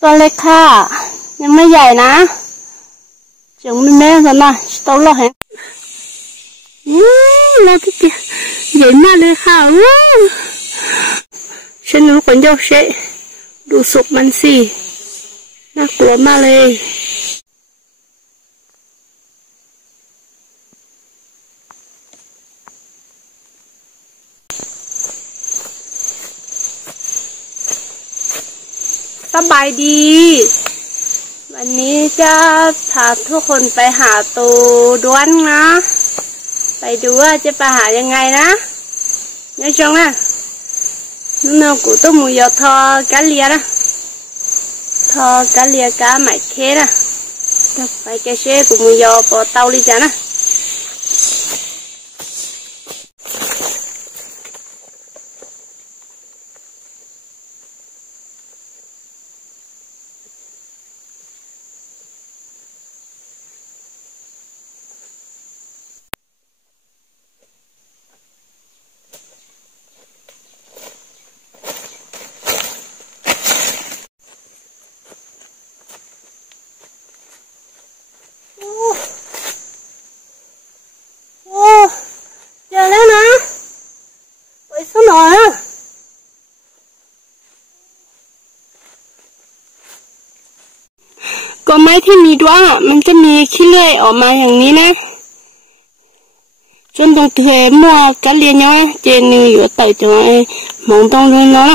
ตัวเล็กค่ะยังไม่ใหญ่นะจังไม่แม่สันนะโตแล้วเห็นเราที่ใหญ่มากเลยค่ะฉันรู้คนโยกเชะดูสุกมันสิน่ากลัวมากเลยสบายดีวันนี้จะพาทุกคนไปหาตูด้วนนะไปดูว่าจะไปหายังไงนะnhớ chồng à nó cũng tôi muốn giờ thò cá lia đó thò cá lia cá mải khé đó phải cái xe cũng muốn giờ bỏ tàu đi chả nèก็ไม้ที่มีด้วงอ่ะมันจะมีขี้เลื่อยออกมาอย่างนี้นะจนตรงเทมัวกันเรียนยังเจนนี่อยู่แต่จังไอ้มองตรงนู้นเนาะ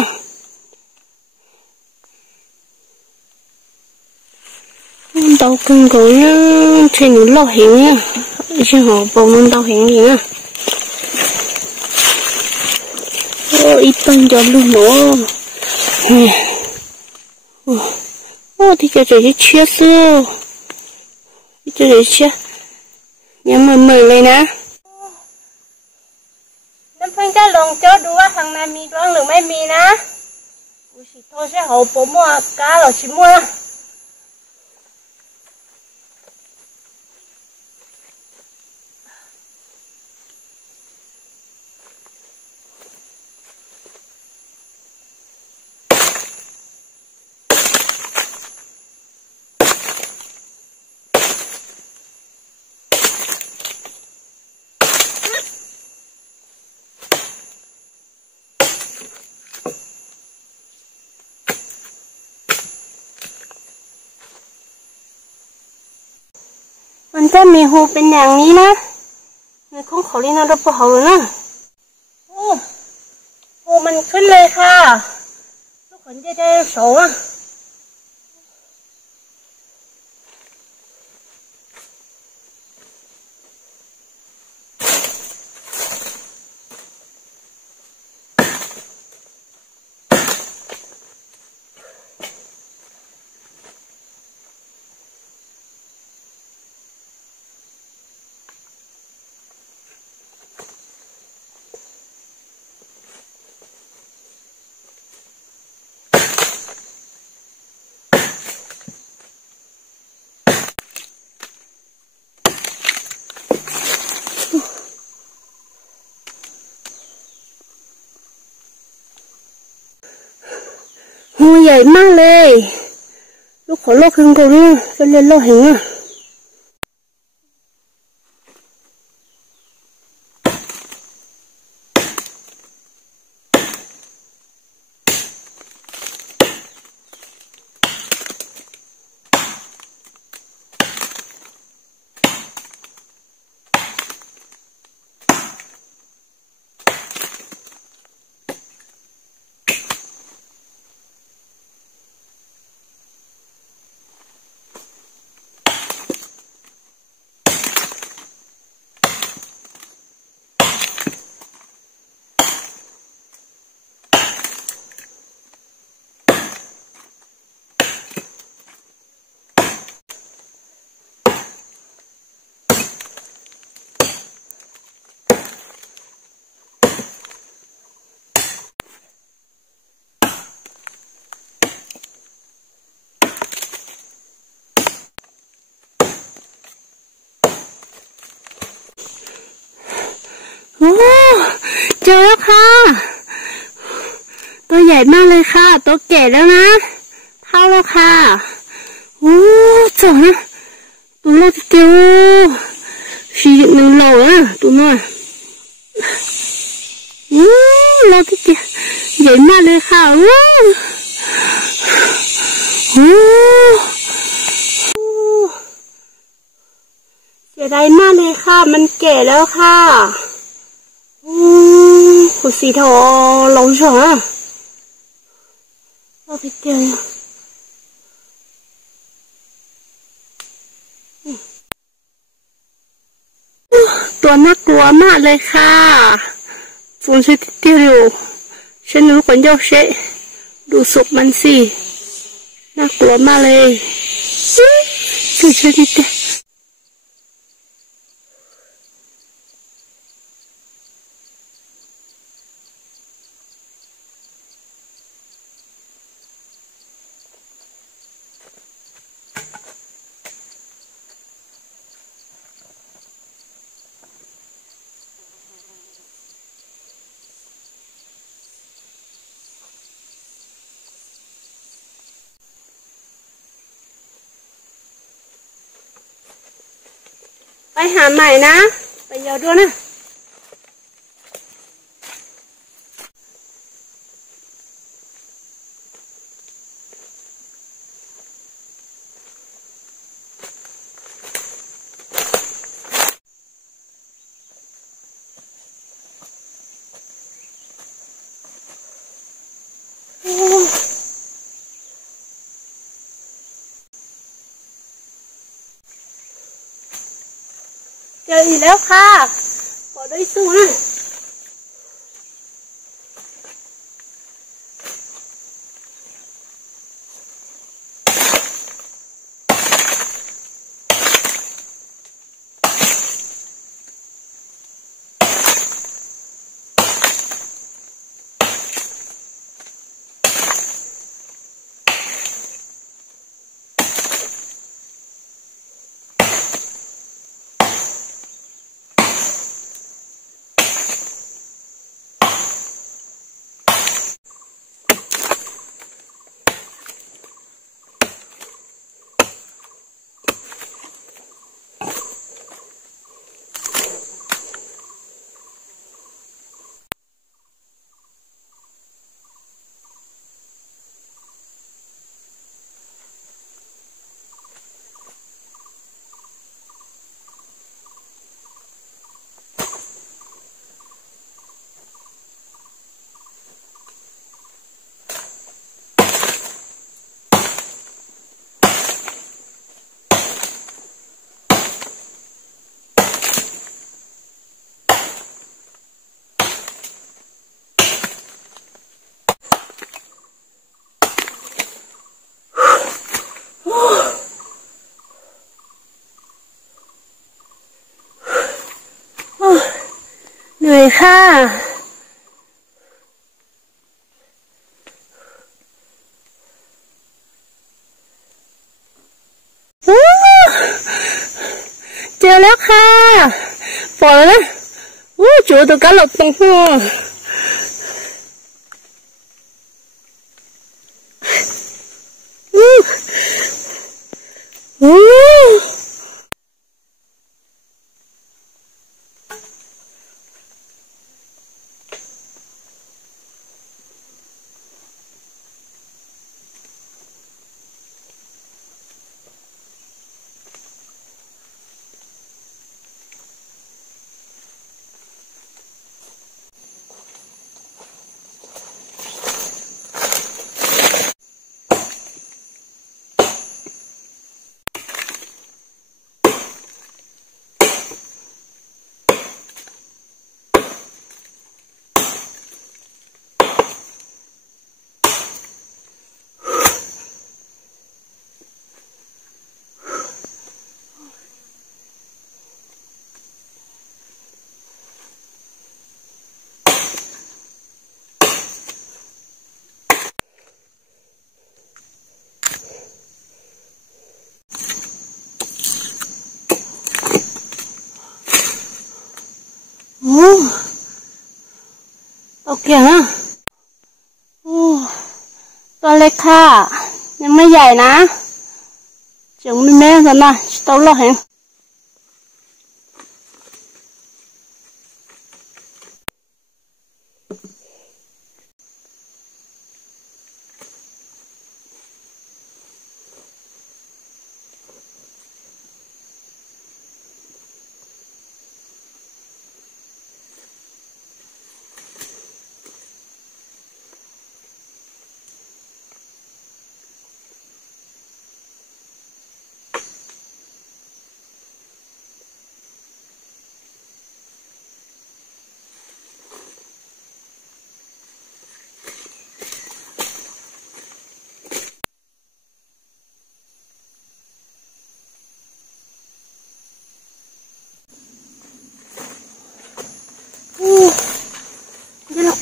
ตรงกันก็เนี่ยเช่นหล่อเห็นเนี่ยใช่หรอปงมันตรงเห็นอย่างอ่ะโอ้อีตังจะลุ่มโอ้ที่จะเชื่อซื้อที่จะเชื่อยังเหมือนเลยนะน้ำพึ่งจะลองเจาะดูว่าข้างในมีดวงหรือไม่มีนะกูสิโทรใช้หัวโปมัวกาหรอชิมัวมันจะมีหูเป็นอย่างนี้นะในของเขาลีน่ารับเขานะโอ้หูมันขึ้นเลยค่ะทุกคนจะได้โสอ่ะหูใหญ่มากเลยลูกขอโลกขึ้นก็รู้จะเล่นโลกเห็นอ่ะโอ้เจอแล้วค่ะตัวใ ใหญ่มากเลยค่ะตัวแก่แล้วนะเท่าแล้วค่ะโอ้จ๋าตัวเล็กเดียวชีหนึ่งโลอ่ะตัวน้อยโลที่เดียวใหญ่มากเลยค่ะเสียดายมากเลยค่ะมันแก่แล้วค่ะขุดสีทองลงช่องเราไปเจอตัวน่ากลัวมากเลยค่ะฟูนเซติเตียวฉันรู้คนโยกเชะดูศพมันสิน่ากลัวมากเลยฟูนเซติเตียวไปหาใหม่นะไปเยอะด้วยนะเจออีกแล้วค่ะขอด้วยสู้นะเหนื่อยค่ะเจอแล้วค่ะปล่อยแล้วจุดตัวกันหลบตรงหัวโอเคนะ ล็กๆค่ะยังไม่ใหญ่นะจึงไม่แม่กันนะโตแล้วเห็น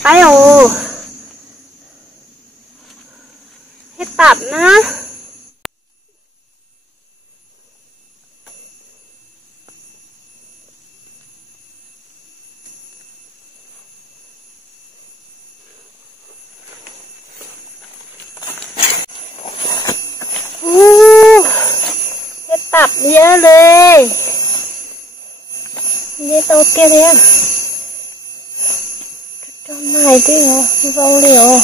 ไปโอ้ให้ตัดนะให้ตัดเยอะเลยนี่โตเตี้ยเลยnày cái vô liệu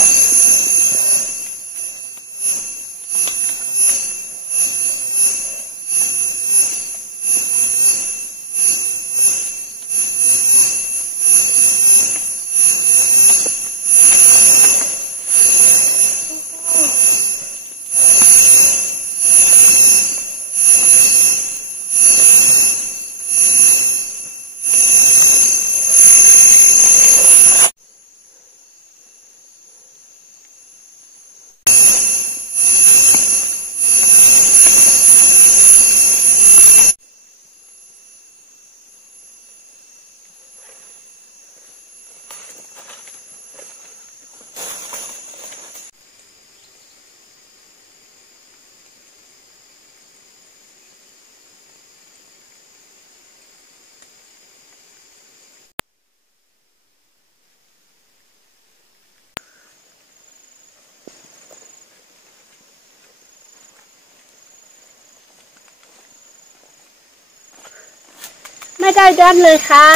ไม่ได้ด้านเลยค่ะ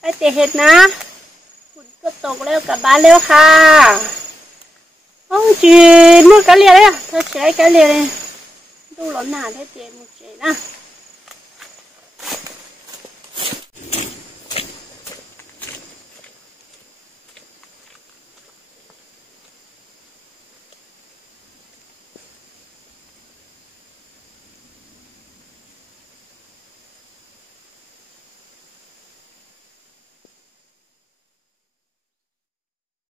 ได้แต่เห็ดนะฝนก็ตกแล้วกลับบ้านแล้วค่ะโอ้จีนมือกะเลียเลยเธอใช้กะเลียเลยดูหลอนหนาได้เจมุเจนะ